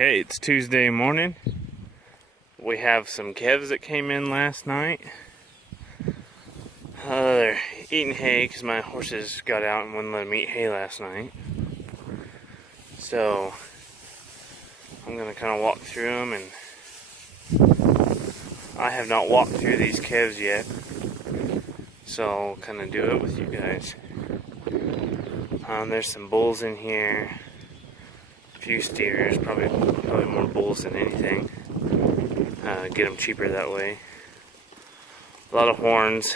Okay, it's Tuesday morning. We have some calves that came in last night. They're eating hay because my horses got out and wouldn't let them eat hay last night. So I'm going to kind of walk through them, and I have not walked through these calves yet. So I'll kind of do it with you guys. There's some bulls in here. A few steers, probably more bulls than anything. Get them cheaper that way. A lot of horns.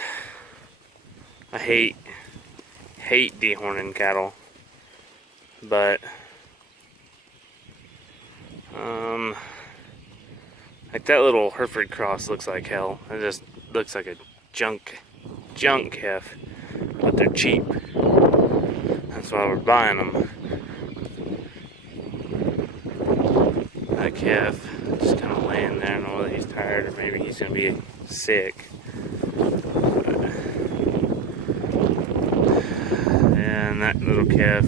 I hate dehorning cattle, but like that little Hereford cross looks like hell. It just looks like a junk calf, but they're cheap. That's why we're buying them. That calf just kind of laying there. I don't know whether he's tired or maybe he's going to be sick. And that little calf.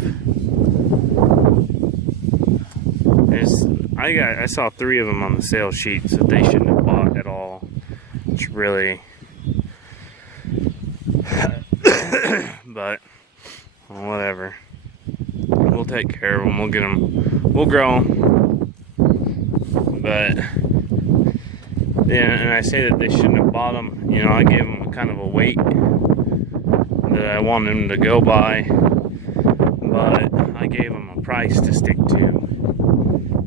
I saw 3 of them on the sales sheet that they shouldn't have bought at all. It's really, but whatever. We'll take care of them. We'll get them. We'll grow them. But yeah, and I say that they shouldn't have bought them. You know, I gave them kind of a weight that I wanted them to go by, but I gave them a price to stick to.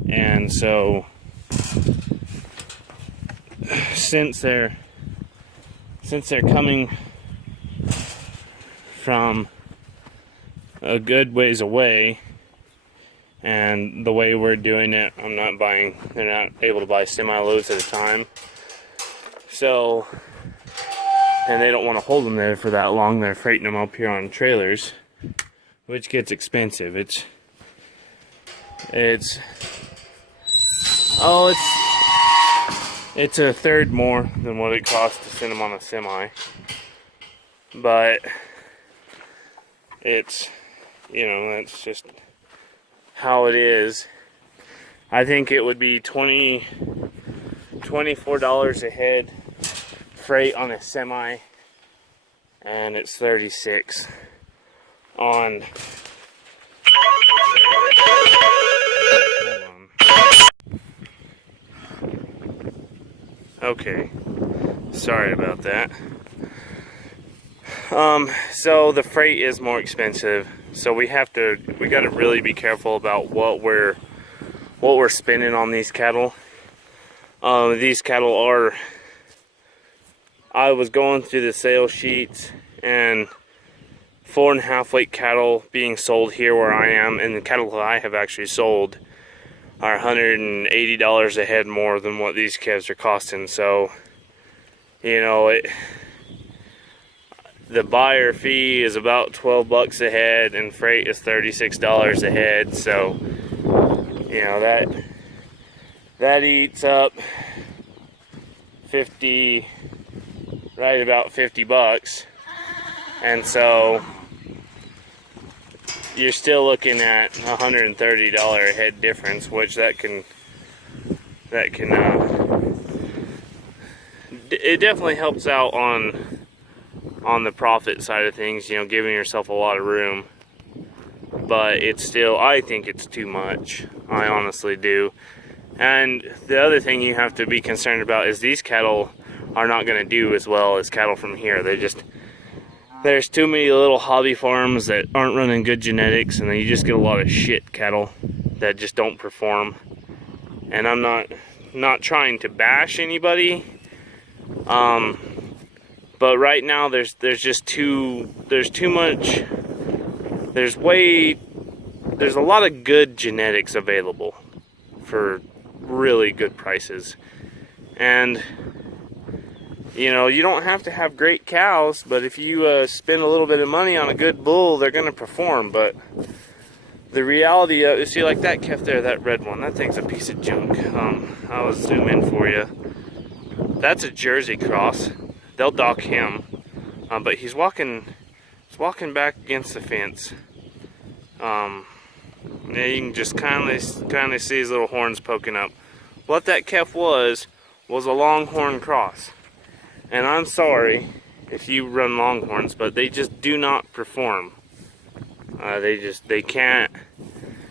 And so since they're coming from a good ways away, and the way we're doing it, they're not able to buy semi-loads at a time. So, and they don't want to hold them there for that long. They're freighting them up here on trailers, which gets expensive. It's a third more than what it costs to send them on a semi. But it's, you know, that's just how it is. I think it would be $24 a head freight on a semi, and it's $36 on. Hold on. Okay, sorry about that. So the freight is more expensive. So we got to really be careful about what we're spending on these cattle. These cattle are, I was going through the sales sheets, and 4.5 weight cattle being sold here where I am, and the cattle that I have actually sold are $180 a head more than what these calves are costing. So, you know, the buyer fee is about $12 a head, and freight is $36 a head. So, you know, that eats up right about $50. And so you're still looking at $130 a head difference, which it definitely helps out on the profit side of things, you know, giving yourself a lot of room. But it's still, I think it's too much. I honestly do. And the other thing you have to be concerned about is these cattle are not going to do as well as cattle from here. There's too many little hobby farms that aren't running good genetics, and then you just get a lot of shit cattle that just don't perform. And I'm not trying to bash anybody, but right now there's a lot of good genetics available for really good prices. And you know, you don't have to have great cows, but if you spend a little bit of money on a good bull, they're going to perform. But the reality of it, see, like that calf there, that red one, that thing's a piece of junk. I'll zoom in for you. That's a Jersey cross. They'll dock him, but he's walking back against the fence. Yeah, you can just kind of see his little horns poking up. What that calf was a longhorn cross. And I'm sorry if you run longhorns, but they just do not perform. They can't.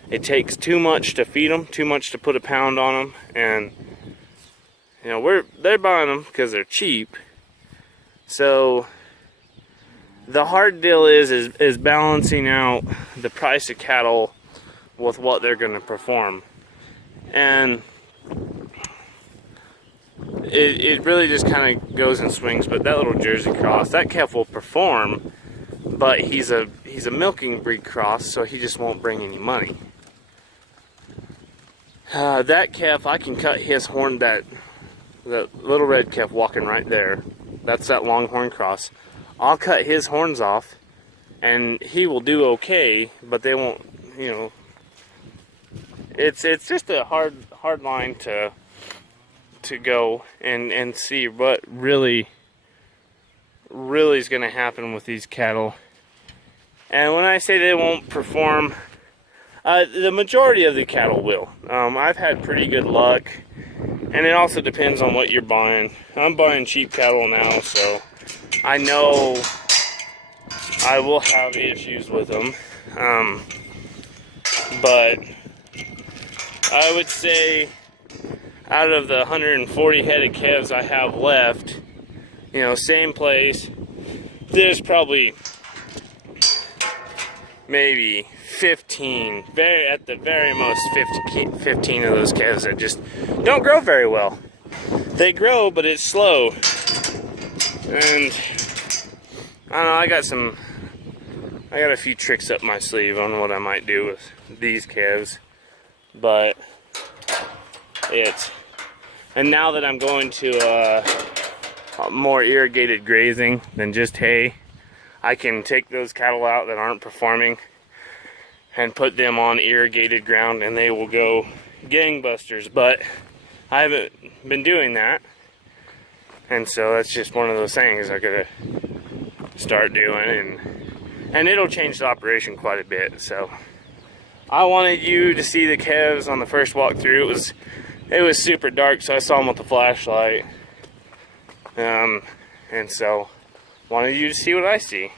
It takes too much to feed them, too much to put a pound on them, and you know they're buying them because they're cheap. So the hard deal is balancing out the price of cattle with what they're going to perform, and it really just kind of goes in swings. But that little Jersey cross, that calf will perform, but he's a milking breed cross, so he just won't bring any money. That calf, I can cut his horn, that little red calf walking right there, that's that longhorn cross. I'll cut his horns off and he will do okay, but they won't, you know, it's just a hard line to go and see what really is going to happen with these cattle. And when I say they won't perform, the majority of the cattle will. I've had pretty good luck, and it also depends on what you're buying. I'm buying cheap cattle now, so I know I will have issues with them. But I would say out of the 140 head of calves I have left, you know, same place, there's probably maybe 15, at the very most 15 of those calves that just don't grow very well. They grow, but it's slow. And I don't know, I got a few tricks up my sleeve on what I might do with these calves. But and now that I'm going to more irrigated grazing than just hay, I can take those cattle out that aren't performing and put them on irrigated ground, and they will go gangbusters. But I haven't been doing that, and so that's just one of those things I gotta start doing, and it'll change the operation quite a bit. So I wanted you to see the calves on the first walkthrough. It was super dark, so I saw them with the flashlight, and so wanted you to see what I see.